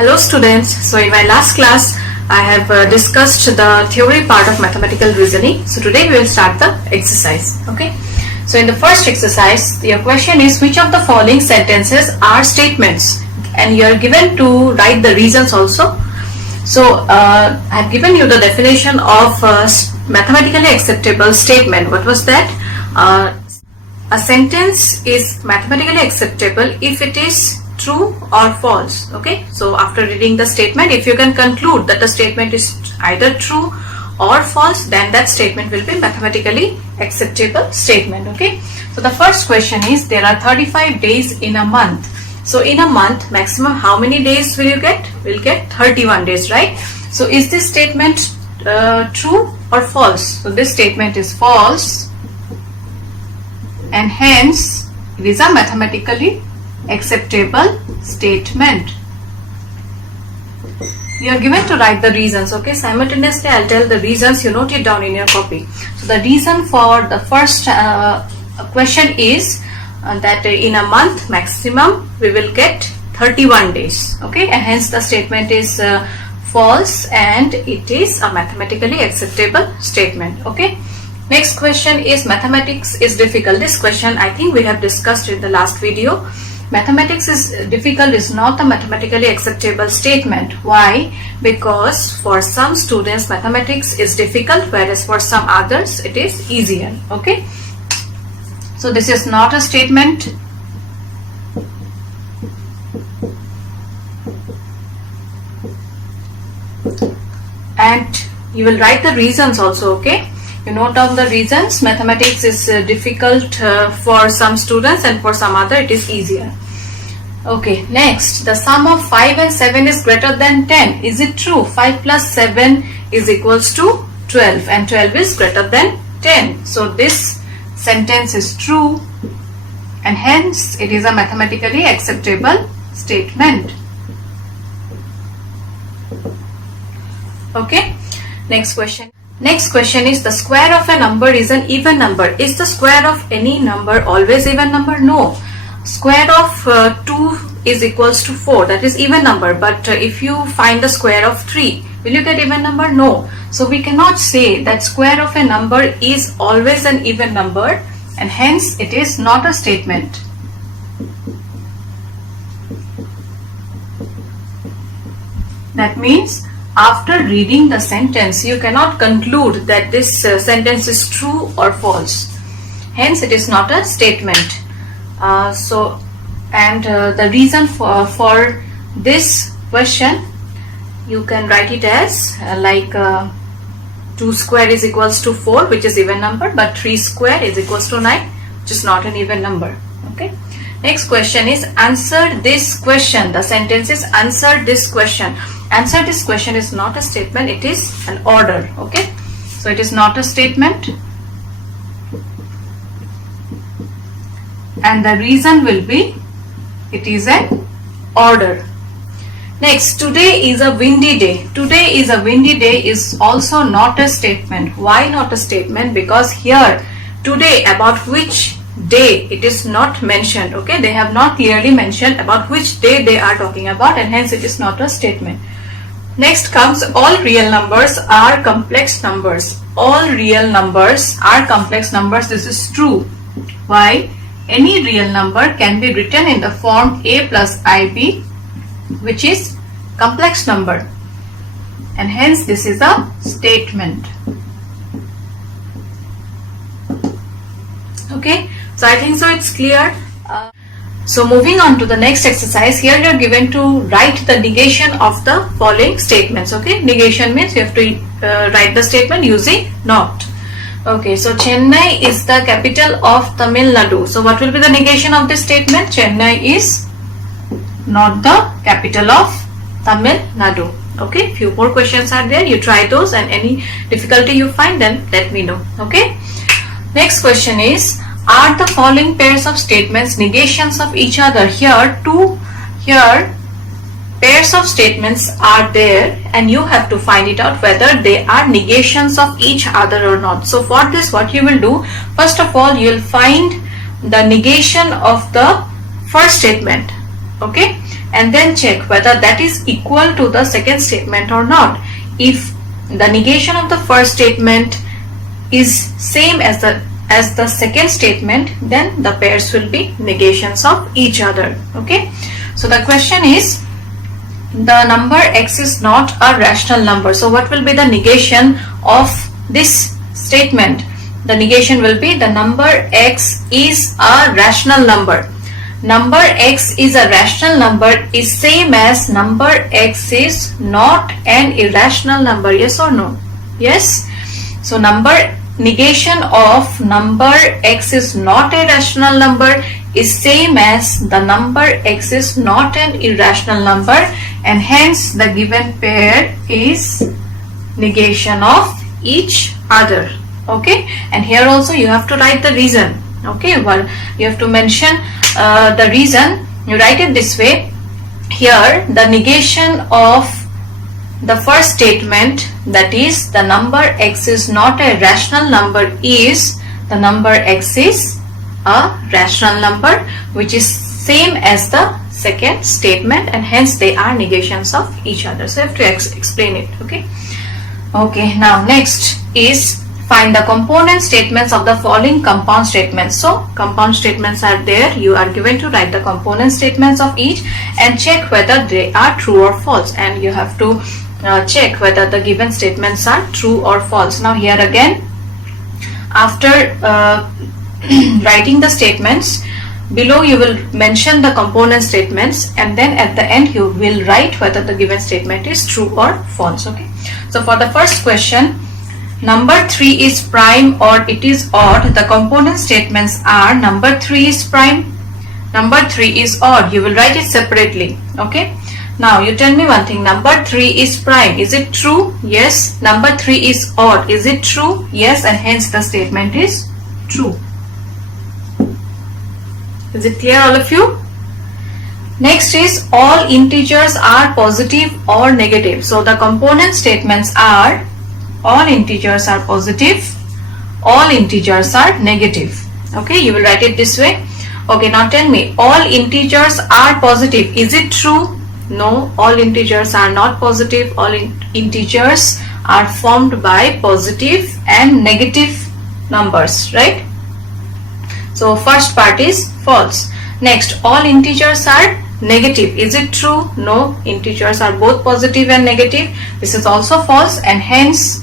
Hello students, so in my last class I have discussed the theory part of mathematical reasoning. So today we will start the exercise. Okay. So in the first exercise, your question is which of the following sentences are statements, and you are given to write the reasons also. So I have given you the definition of mathematically acceptable statement. What was that? A sentence is mathematically acceptable if it is true or false. Okay, so after reading the statement, if you can conclude that the statement is either true or false, then that statement will be mathematically acceptable statement. Okay, so the first question is there are 35 days in a month. So in a month, maximum how many days will you get? We'll get 31 days, right? So is this statement true or false? So this statement is false, and hence it is a mathematically acceptable statement. You are given to write the reasons. Okay, simultaneously I'll tell the reasons, you note it down in your copy. So the reason for the first question is that in a month maximum we will get 31 days. Okay, and hence the statement is false and it is a mathematically acceptable statement. Okay, next question is mathematics is difficult. This question I think we have discussed in the last video. Mathematics is difficult is not a mathematically acceptable statement. Why? Because for some students mathematics is difficult, whereas for some others it is easier. Okay, so this is not a statement. And you will write the reasons also. Okay, you note down the reasons. Mathematics is difficult for some students, and for some other it is easier. Okay, next, the sum of 5 and 7 is greater than 10. Is it true? 5 plus 7 is equals to 12, and 12 is greater than 10. So this sentence is true, and hence it is a mathematically acceptable statement. Okay, next question. Next question is the square of a number is an even number. Is the square of any number always even number? No. Square of 2 is equals to 4. That is even number. But if you find the square of 3, will you get even number? No. So we cannot say that square of a number is always an even number, and hence it is not a statement. That means after reading the sentence, you cannot conclude that this sentence is true or false. Hence, it is not a statement. The reason for this question, you can write it as 2 square is equals to 4, which is even number, but 3 square is equals to 9, which is not an even number. Okay. Next question is answer this question. The sentence is answer this question. Answer this question is not a statement, it is an order. Okay, so it is not a statement, and the reason will be it is an order. Next, today is a windy day. Today is a windy day is also not a statement. Why not a statement? Because here today, about which day, it is not mentioned. Okay, they have not clearly mentioned about which day they are talking about, and hence it is not a statement. Next comes all real numbers are complex numbers. All real numbers are complex numbers. This is true. Why? Any real number can be written in the form a plus ib, which is complex number, and hence this is a statement. Okay, so I think so it's clear. So moving on to the next exercise, here you are given to write the negation of the following statements. Okay, negation means you have to write the statement using not. Okay, so Chennai is the capital of Tamil Nadu. So what will be the negation of this statement? Chennai is not the capital of Tamil Nadu. Okay, few more questions are there. You try those, and any difficulty you find, then let me know. Okay. Next question is, are the following pairs of statements negations of each other? Here pairs of statements are there, and you have to find it out whether they are negations of each other or not. So for this, what you will do, first of all, you will find the negation of the first statement. Okay, and then check whether that is equal to the second statement or not. If the negation of the first statement is same as the second statement, then the pairs will be negations of each other. Okay, so the question is, the number x is not a rational number. So what will be the negation of this statement? The negation will be the number x is a rational number. Number x is a rational number is same as number x is not an irrational number. Yes or no? Yes. So negation of number x is not a rational number is same as the number x is not an irrational number, and hence the given pair is negation of each other. Okay, and here also you have to write the reason. Okay, well, you have to mention the reason. You write it this way. Here the negation of the first statement, that is the number x is not a rational number, is the number x is a rational number, which is same as the second statement, and hence they are negations of each other. So you have to explain it. Okay, now next is find the component statements of the following compound statements. So compound statements are there. You are given to write the component statements of each and check whether they are true or false, and you have to check whether the given statements are true or false. Now here again, after writing the statements, below you will mention the component statements, and then at the end you will write whether the given statement is true or false. Okay, so for the first question, number 3 is prime or it is odd. The component statements are number 3 is prime, number 3 is odd. You will write it separately. Okay, now you tell me one thing. Number 3 is prime. Is it true? Yes. Number 3 is odd. Is it true? Yes, and hence the statement is true. Is it clear, all of you? Next is all integers are positive or negative. So the component statements are all integers are positive, all integers are negative. Okay, you will write it this way. Okay, now tell me, all integers are positive. Is it true? No, all integers are not positive. All integers are formed by positive and negative numbers, right? So first part is false. Next, all integers are negative. Is it true? No, integers are both positive and negative. This is also false, and hence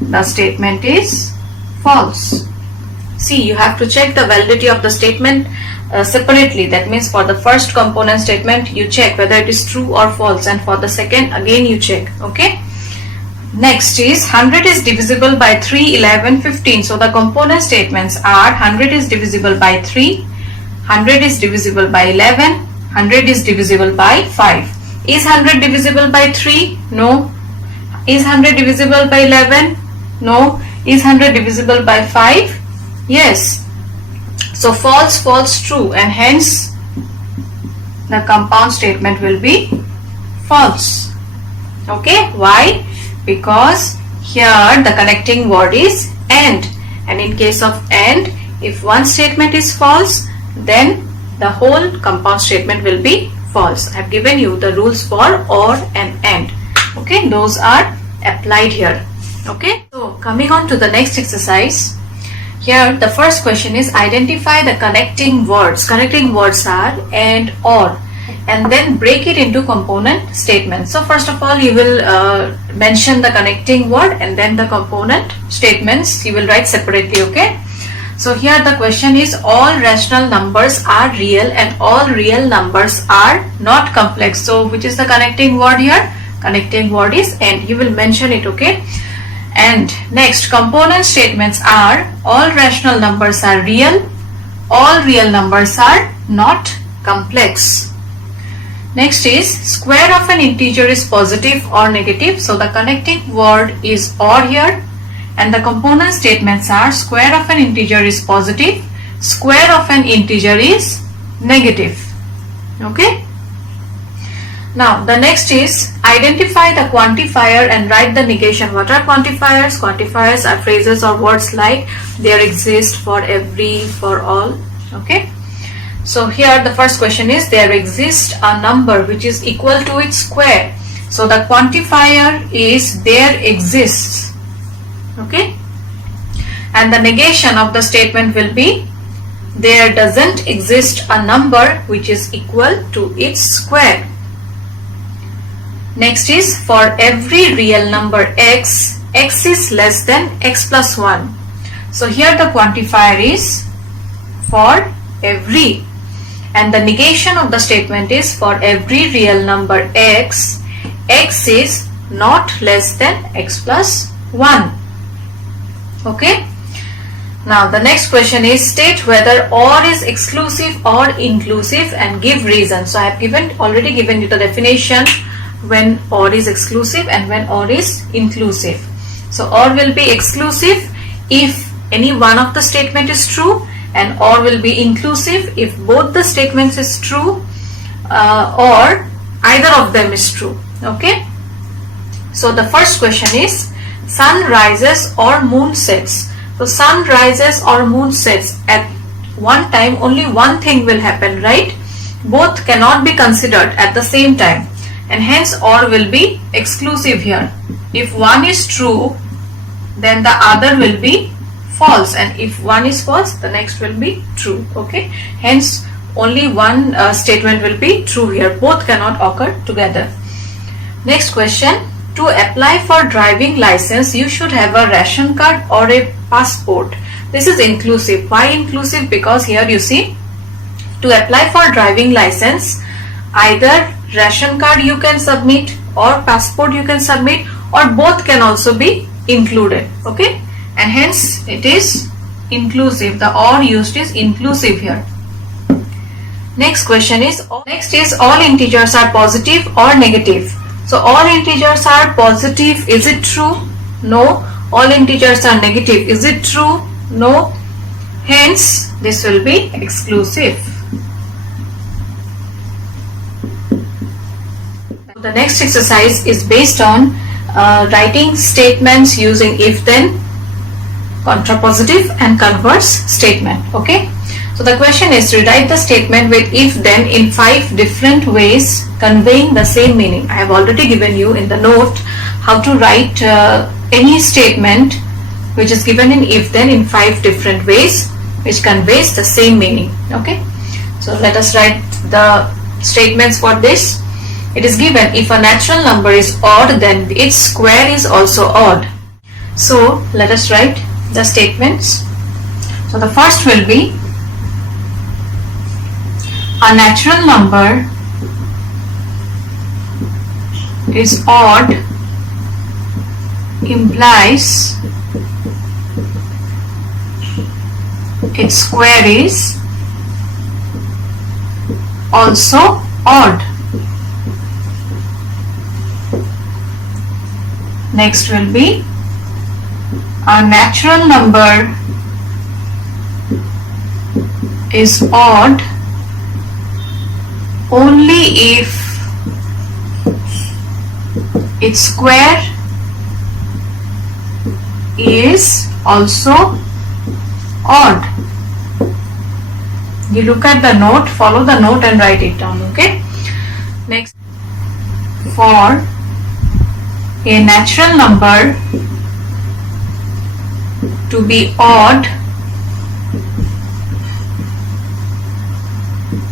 the statement is false. See, you have to check the validity of the statement separately. That means for the first component statement you check whether it is true or false, and for the second again you check. Okay, next is 100 is divisible by 3, 11, 15. So the component statements are 100 is divisible by 3, 100 is divisible by 11, 100 is divisible by 5. Is 100 divisible by 3? No. Is 100 divisible by 11? No. Is 100 divisible by 5? Yes. So false, false, true, and hence the compound statement will be false. Okay, why? Because here the connecting word is and in case of and, if one statement is false, then the whole compound statement will be false. I have given you the rules for or and. Okay, those are applied here. Okay, so coming on to the next exercise. Here the first question is identify the connecting words. Connecting words are and, or, and then break it into component statements. So first of all you will mention the connecting word, and then the component statements you will write separately. Okay, so here the question is all rational numbers are real and all real numbers are not complex. So which is the connecting word here? Connecting word is and. You will mention it. Okay, and next component statements are all rational numbers are real, all real numbers are not complex. Next is square of an integer is positive or negative. So the connecting word is or here, and the component statements are square of an integer is positive, square of an integer is negative. Okay, now the next is identify the quantifier and write the negation. What are quantifiers? Quantifiers are phrases or words like there exist, for every, for all. Okay, So here the first question is, there exists a number which is equal to its square. So the quantifier is there exists. Okay. And the negation of the statement will be, there doesn't exist a number which is equal to its square. Next is, for every real number x, x is less than x plus 1. So here the quantifier is for every, and the negation of the statement is, for every real number x, x is not less than x plus 1. Okay. Now the next question is, state whether OR is exclusive or inclusive and give reason. So I have already given you the definition when OR is exclusive and when OR is inclusive. So OR will be exclusive if any one of the statement is true, and OR will be inclusive if both the statements is true or either of them is true. Okay. So the first question is, sun rises or moon sets. So sun rises or moon sets, at one time only one thing will happen, right? Both cannot be considered at the same time, and hence OR will be exclusive here. If one is true, then the other will be false, and if one is false, the next will be true. Okay, hence only one statement will be true here. Both cannot occur together. Next question, to apply for driving license, you should have a ration card or a passport. This is inclusive. Why inclusive? Because here you see, to apply for driving license, either ration card you can submit or passport you can submit, or both can also be included. Okay, and hence it is inclusive. The OR used is inclusive here. Next question is, all integers are positive or negative. So all integers are positive. Is it true? No. All integers are negative. Is it true? No. Hence this will be exclusive. The next exercise is based on writing statements using if-then, contrapositive and converse statement. Okay. So the question is to write the statement with if-then in 5 different ways conveying the same meaning. I have already given you in the note how to write any statement which is given in if-then in 5 different ways which conveys the same meaning. Okay. So let us write the statements for this. It is given, if a natural number is odd, then its square is also odd. So let us write the statements. So the first will be, a natural number is odd implies its square is also odd. Next will be, a natural number is odd only if its square is also odd. You look at the note, follow the note and write it down. Okay. Next, for a natural number to be odd,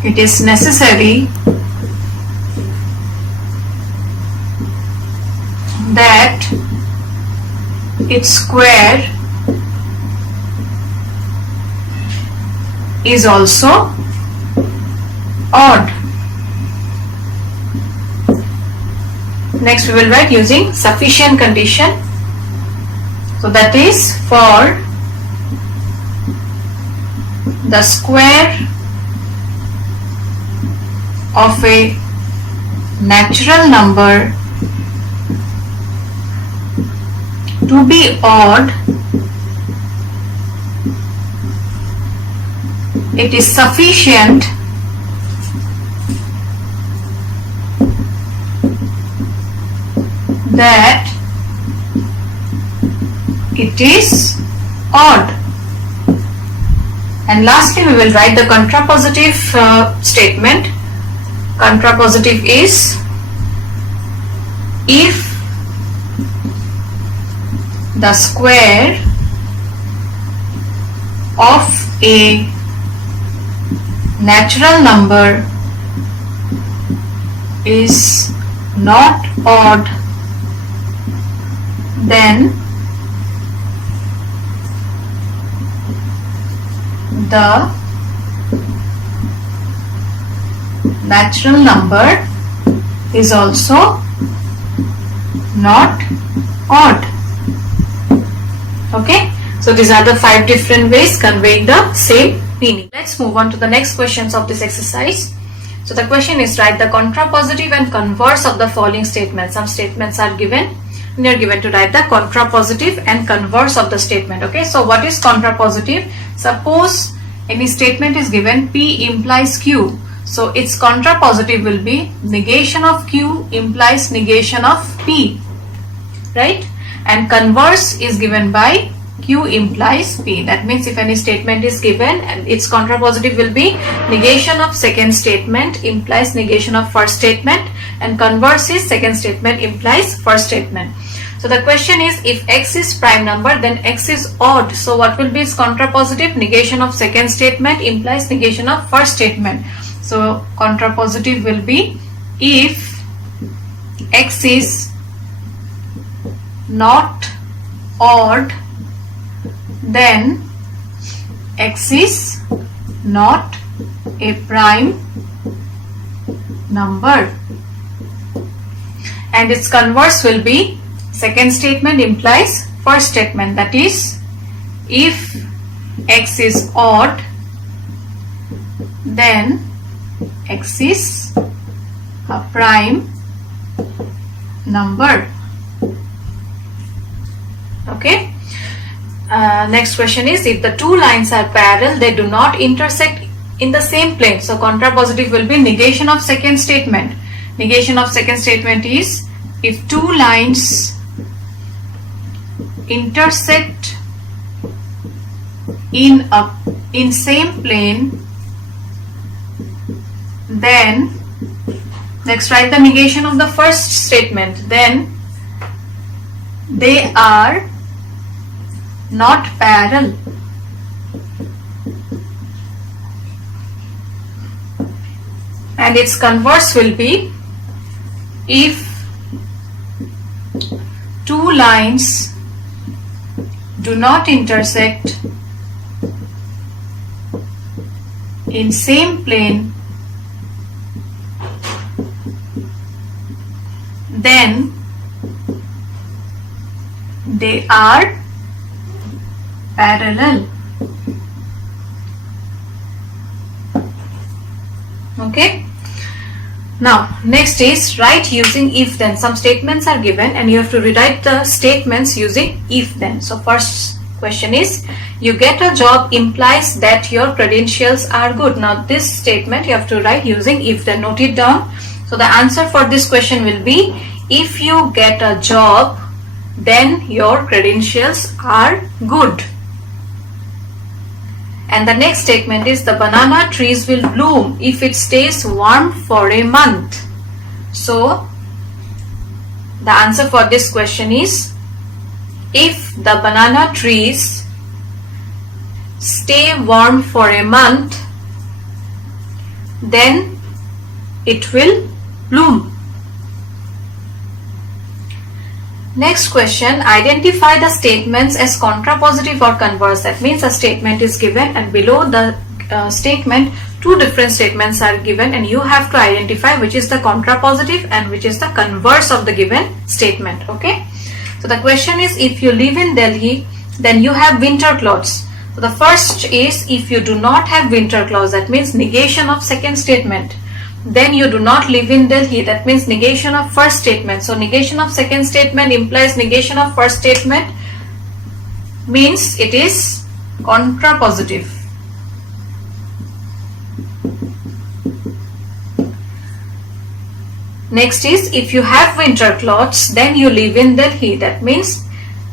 it is necessary that its square is also odd. Next we will write using sufficient condition. So that is, for the square of a natural number to be odd, it is sufficient that it is odd, And lastly, we will write the contrapositive statement. Contrapositive is if the square of a natural number is not odd, then the natural number is also not odd. Okay, so these are the 5 different ways conveying the same meaning. Let's move on to the next questions of this exercise. So the question is, write the contrapositive and converse of the following statements. Some statements are given and you are given to write the contrapositive and converse of the statement. Okay, so what is contrapositive? Suppose any statement is given, P implies Q. So its contrapositive will be negation of Q implies negation of P, right? And converse is given by Q implies P. That means if any statement is given and its contrapositive will be negation of second statement implies negation of first statement, and converse is second statement implies first statement. So the question is, if x is prime number, then x is odd. So what will be its contrapositive? Negation of second statement implies negation of first statement. So contrapositive will be, if x is not odd, then x is not a prime number. And its converse will be, second statement implies first statement, that is, if x is odd, then x is a prime number. Okay. Next question is, if the two lines are parallel, they do not intersect in the same plane. So contrapositive will be negation of second statement. Negation of second statement is, if two lines intersect in same plane, then next write the negation of the first statement, then they are not parallel. And its converse will be, if two lines do not intersect in same plane, then they are parallel. Okay. Now next is, write using if then. Some statements are given and you have to rewrite the statements using if then. So first question is, you get a job implies that your credentials are good. Now this statement you have to write using if then. Note it down. So the answer for this question will be, if you get a job, then your credentials are good. And the next statement is, the banana trees will bloom if it stays warm for a month. So the answer for this question is, if the banana trees stay warm for a month, then it will bloom. Next question, identify the statements as contrapositive or converse. That means a statement is given and below the statement two different statements are given and you have to identify which is the contrapositive and which is the converse of the given statement. Okay. So the question is, if you live in Delhi, then you have winter clothes. So the first is, if you do not have winter clothes, that means negation of second statement. Then you do not live in Delhi, that means negation of first statement. So negation of second statement implies negation of first statement, means it is contrapositive. Next is, if you have winter clothes, then you live in Delhi. That means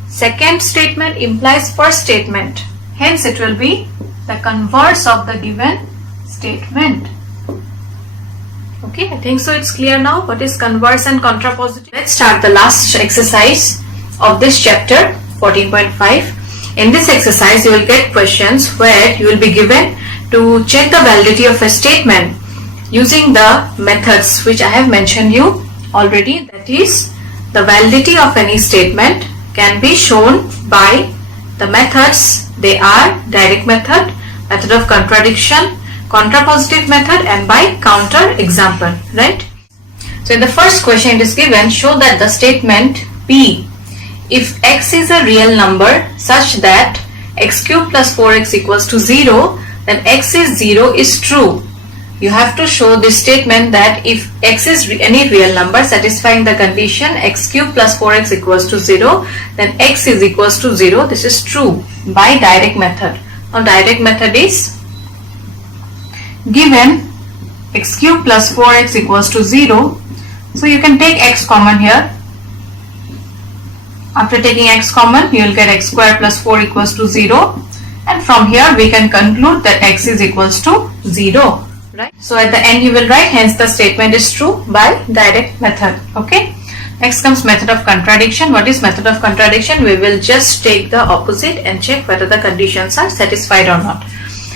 second statement implies first statement. Hence it will be the converse of the given statement. Okay, I think so it's clear now what is converse and contrapositive. Let's start the last exercise of this chapter 14.5. In this exercise you will get questions where you will be given to check the validity of a statement using the methods which I have mentioned you already. That is, the validity of any statement can be shown by the methods. They are direct method, method of contradiction, contrapositive method, and by counter example, right? So in the first question it is given, show that the statement P, if x is a real number such that x cube plus 4x equals to 0, then x is 0 is true. You have to show this statement that if x is any real number satisfying the condition x cube plus 4x equals to 0, then x is equals to 0. This is true by direct method. Now direct method is, given x cube plus 4x equals to 0, so you can take x common here. After taking x common, you will get x square plus 4 equals to 0, and from here we can conclude that x is equals to 0. Right? So at the end you will write, hence the statement is true by direct method. Okay. Next comes method of contradiction. What is method of contradiction? We will just take the opposite and check whether the conditions are satisfied or not.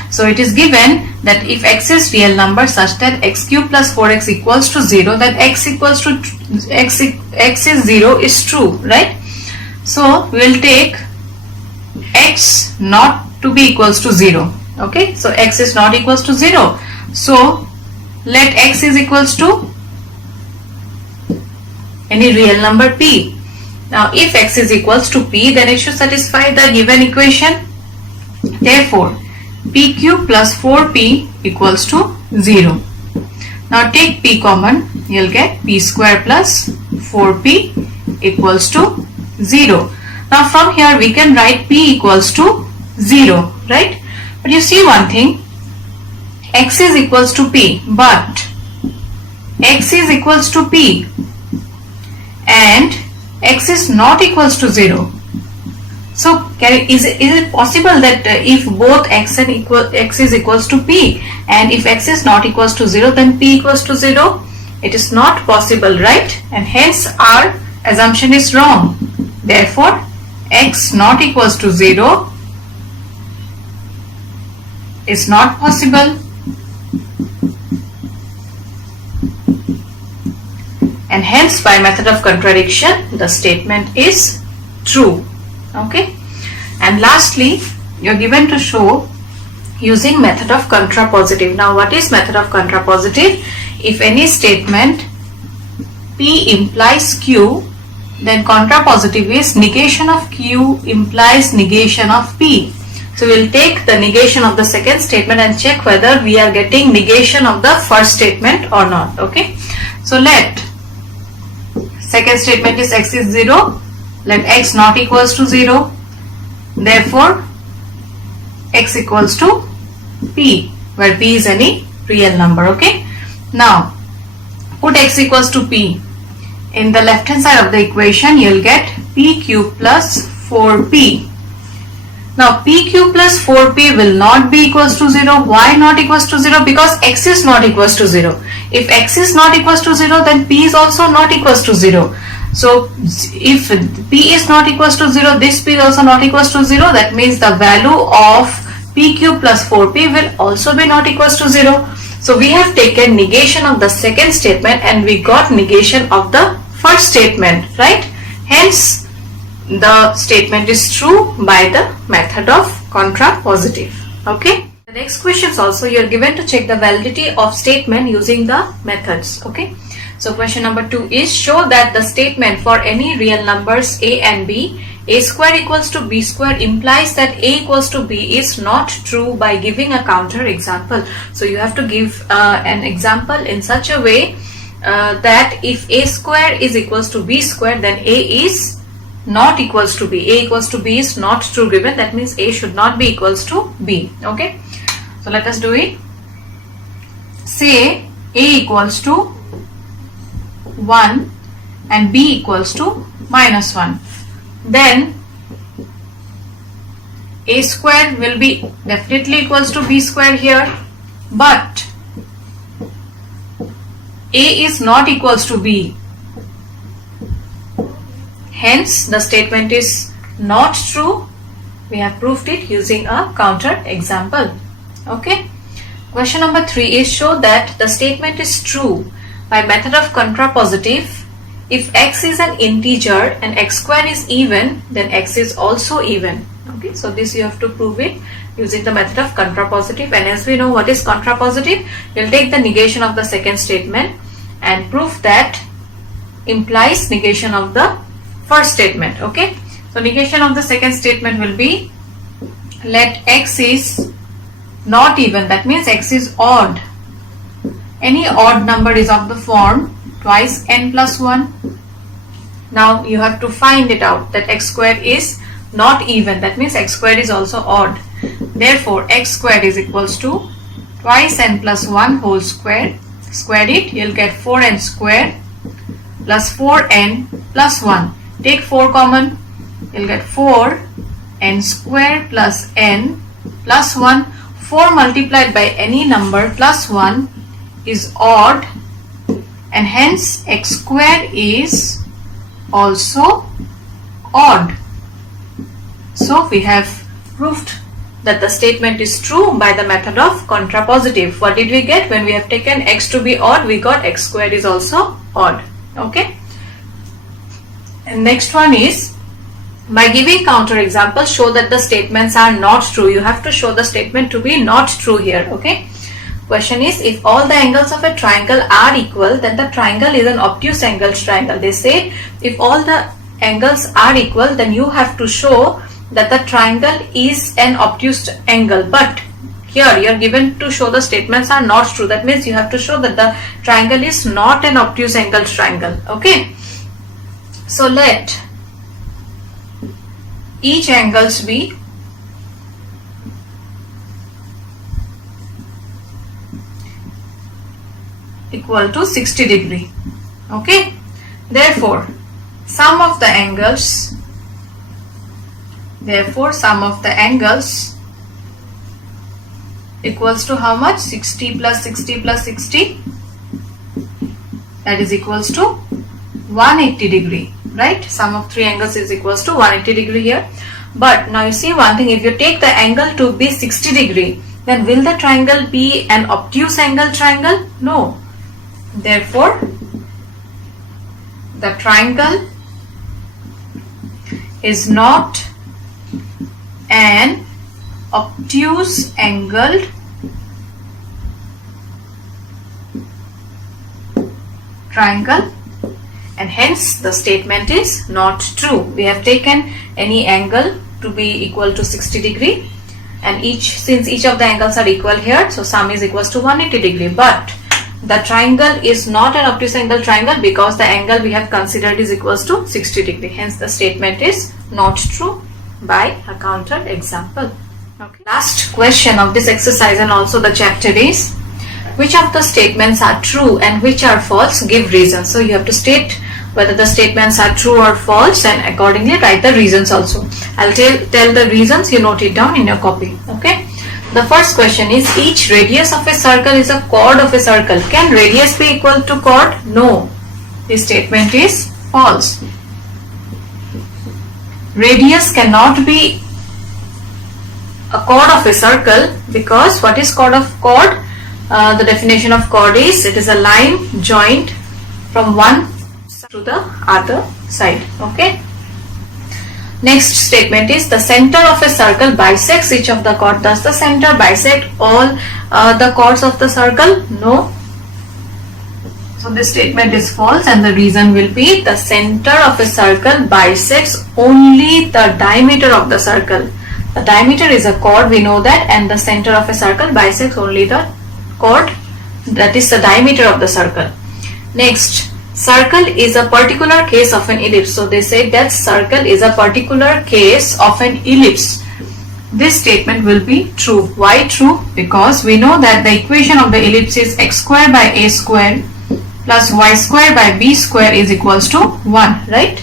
So it is given that if x is real number such that x cube plus 4x equals to 0, then x is 0 is true, right? So we will take x not to be equals to 0. Okay. So x is not equals to 0. So let x is equals to any real number p. Now if x is equals to p, then it should satisfy the given equation. Therefore p cube plus 4p equals to 0. Now take p common, you will get p square plus 4p equals to 0. Now from here we can write p equals to 0, right? But you see one thing, x is equals to p, but x is equals to p and x is not equals to 0. So is it possible that if both x is equals to p and if x is not equals to 0, then p equals to 0? It is not possible, right? And hence our assumption is wrong. Therefore x not equals to 0 is not possible. And hence by method of contradiction the statement is true. Okay. And lastly you are given to show using method of contrapositive. Now what is method of contrapositive? If any statement P implies Q, then contrapositive is negation of Q implies negation of P. So we will take the negation of the second statement and check whether we are getting negation of the first statement or not. Okay. So let second statement is x is 0, let x not equals to 0, therefore x equals to p, where p is any real number. Okay. Now put x equals to p. In the left hand side of the equation you will get p cube plus 4p. Now p cube plus 4p will not be equals to 0. Why not equals to 0? Because x is not equals to 0. If x is not equals to 0, then p is also not equals to 0. So if p is not equals to 0, this p is also not equals to 0. That means the value of p cube plus 4p will also be not equals to 0. So we have taken negation of the second statement and we got negation of the first statement, right? Hence the statement is true by the method of contrapositive. Okay. The next questions also you are given to check the validity of statement using the methods. Okay. So question number 2 is, show that the statement for any real numbers a and b, a square equals to b square implies that a equals to b is not true by giving a counter example. So you have to give an example in such a way that if a square is equals to b square, then a is not equals to b. A equals to b is not true given. That means a should not be equals to b. Okay. So let us do it. Say a equals to 1 and b equals to -1. Then a square will be definitely equals to b square here, but a is not equals to b. Hence, the statement is not true. We have proved it using a counter example. Okay. Question number 3 is show that the statement is true by method of contrapositive. If x is an integer and x square is even, then x is also even. Okay. So this you have to prove it using the method of contrapositive. And as we know what is contrapositive, we'll take the negation of the second statement and prove that implies negation of the first statement. Okay. So negation of the second statement will be, let x is not even, that means x is odd. Any odd number is of the form twice n plus 1. Now you have to find it out that x square is not even, that means x square is also odd. Therefore x square is equals to twice n plus 1 whole square. Square it, you'll get 4n square plus 4n plus 1. Take 4 common, you'll get 4n square plus n plus 1. 4 multiplied by any number plus 1 is odd, and hence x square is also odd. So we have proved that the statement is true by the method of contrapositive. What did we get? When we have taken x to be odd, we got x squared is also odd. Okay. And next one is, by giving counter example, show that the statements are not true. You have to show the statement to be not true here. Okay. Question is, if all the angles of a triangle are equal, then the triangle is an obtuse angled triangle. They say if all the angles are equal, then you have to show that the triangle is an obtuse angle. But here you are given to show the statements are not true. That means you have to show that the triangle is not an obtuse angled triangle. Okay. So let each angles be equal to 60 degree. Okay. Therefore, sum of the angles equals to how much? 60 plus 60 plus 60, that is equals to 180 degree, right? Sum of three angles is equals to 180 degree here. But now you see one thing, if you take the angle to be 60 degree, then will the triangle be an obtuse angle triangle? No. Therefore, the triangle is not an obtuse angled triangle, and hence the statement is not true. We have taken any angle to be equal to 60 degree, and since each of the angles are equal here, so sum is equals to 180 degree. But the triangle is not an obtuse angle triangle because the angle we have considered is equals to 60 degree. Hence the statement is not true by a counter example. Okay. Last question of this exercise and also the chapter is, which of the statements are true and which are false? Give reasons. So you have to state whether the statements are true or false and accordingly write the reasons also. I'll tell the reasons, you note it down in your copy. Okay. The first question is, each radius of a circle is a chord of a circle. Can radius be equal to chord? No. This statement is false. Radius cannot be a chord of a circle because what is chord of chord? The definition of chord is, it is a line joined from one side to the other side. Okay. Next statement is, the center of a circle bisects each of the chords. Does the center bisect all the chords of the circle? No. So this statement is false, and the reason will be, the center of a circle bisects only the diameter of the circle. The diameter is a chord, we know that, and the center of a circle bisects only the chord, that is the diameter of the circle. Next, circle is a particular case of an ellipse. So they say that circle is a particular case of an ellipse. This statement will be true. Why true? Because we know that the equation of the ellipse is x square by a square plus y square by b square is equals to 1, right?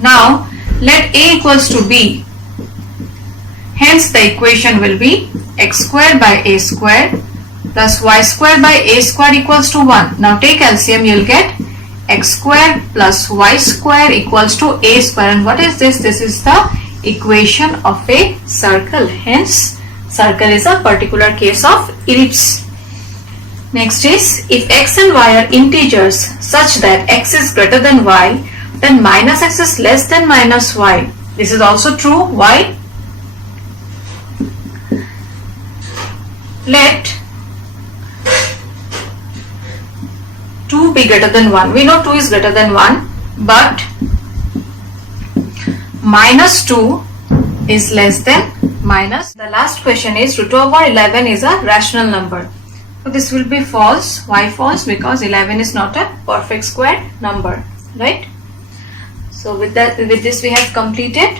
Now let a equals to b. Hence the equation will be x square by a square plus y square by a square equals to 1. Now take LCM, you'll get x square plus y square equals to a square. And what is this? This is the equation of a circle. Hence circle is a particular case of ellipse. Next is, if x and y are integers such that x is greater than y, then minus x is less than minus y. This is also true. Why? Let 2 be greater than 1. We know 2 is greater than 1, but minus 2 is less than minus. The last question is, root over 11 is a rational number. So this will be false. Why false? Because 11 is not a perfect square number, right? So with this we have completed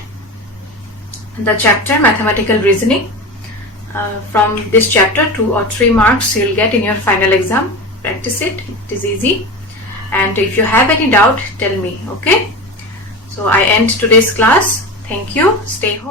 the chapter mathematical reasoning. From this chapter 2 or 3 marks you will get in your final exam. Practice it. It is easy. And if you have any doubt, tell me. Okay. So I end today's class. Thank you. Stay home.